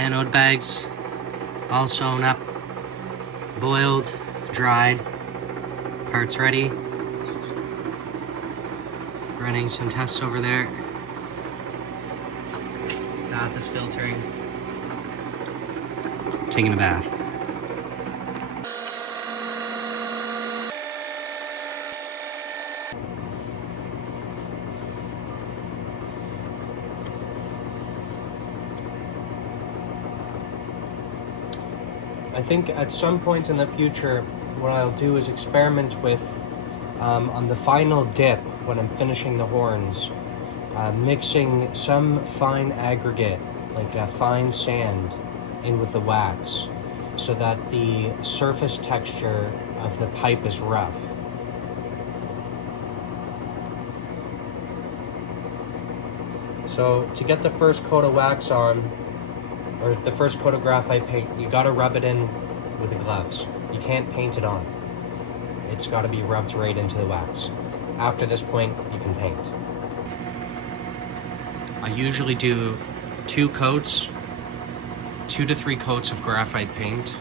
anode bags, all sewn up, boiled, dried, parts ready. Running some tests over there. Bath is filtering. Taking a bath. I think at some point in the future, what I'll do is experiment with, on the final dip, when I'm finishing the horns, mixing some fine aggregate, like a fine sand, in with the wax, so that the surface texture of the pipe is rough. So to get the first coat of wax on, or the first coat of graphite paint, you gotta rub it in with the gloves. You can't paint it on. It's gotta be rubbed right into the wax. After this point, you can paint. I usually do 2 to 3 coats of graphite paint,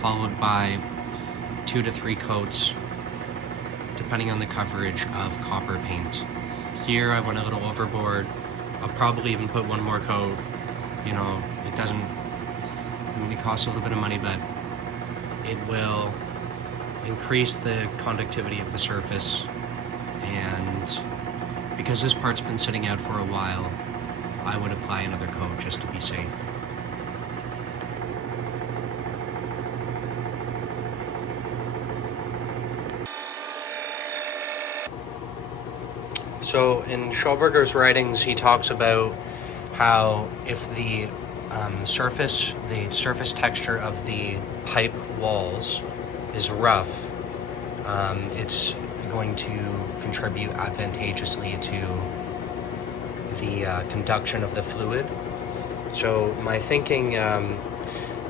followed by 2 to 3 coats, depending on the coverage, of copper paint. Here I went a little overboard. I'll probably even put 1 more coat. You know, it doesn't, I mean, it costs a little bit of money, but it will increase the conductivity of the surface. And because this part's been sitting out for a while, I would apply another coat just to be safe. So in Schoberger's writings, he talks about how if the surface texture of the pipe walls is rough, it's going to contribute advantageously to the conduction of the fluid. So my thinking,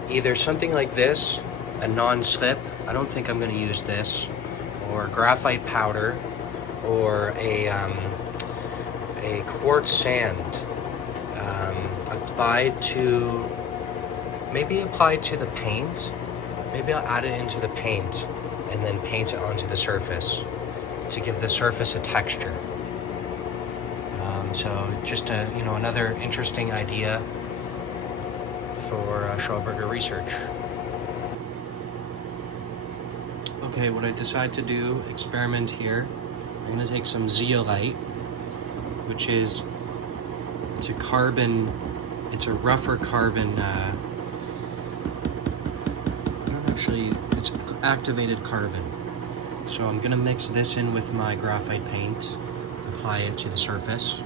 either something like this, a non-slip, I don't think I'm going to use this, or graphite powder, or a quartz sand, applied to the paint. Maybe I'll add it into the paint and then paint it onto the surface to give the surface a texture. So just another interesting idea for Schoberger research. Okay, what I decided to do, experiment here, I'm going to take some zeolite, which is, it's a rougher carbon, it's activated carbon. So I'm going to mix this in with my graphite paint, apply it to the surface,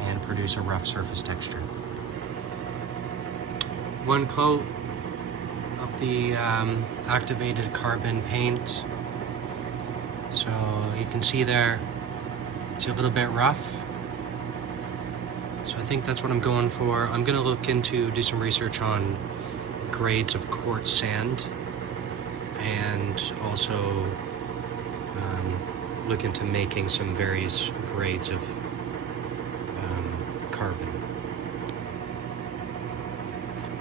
and produce a rough surface texture. 1 coat of the activated carbon paint. So you can see there, it's a little bit rough. So I think that's what I'm going for. I'm gonna do some research on grades of quartz sand, and also look into making some various grades of carbon.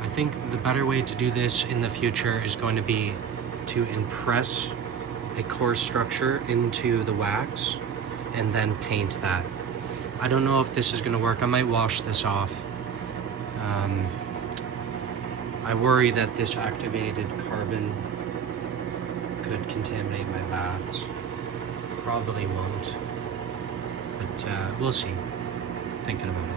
I think the better way to do this in the future is going to be to impress a coarse structure into the wax and then paint that. I don't know if this is going to work. I might wash this off. I worry that this activated carbon could contaminate my baths. Probably won't, but we'll see. Thinking about it.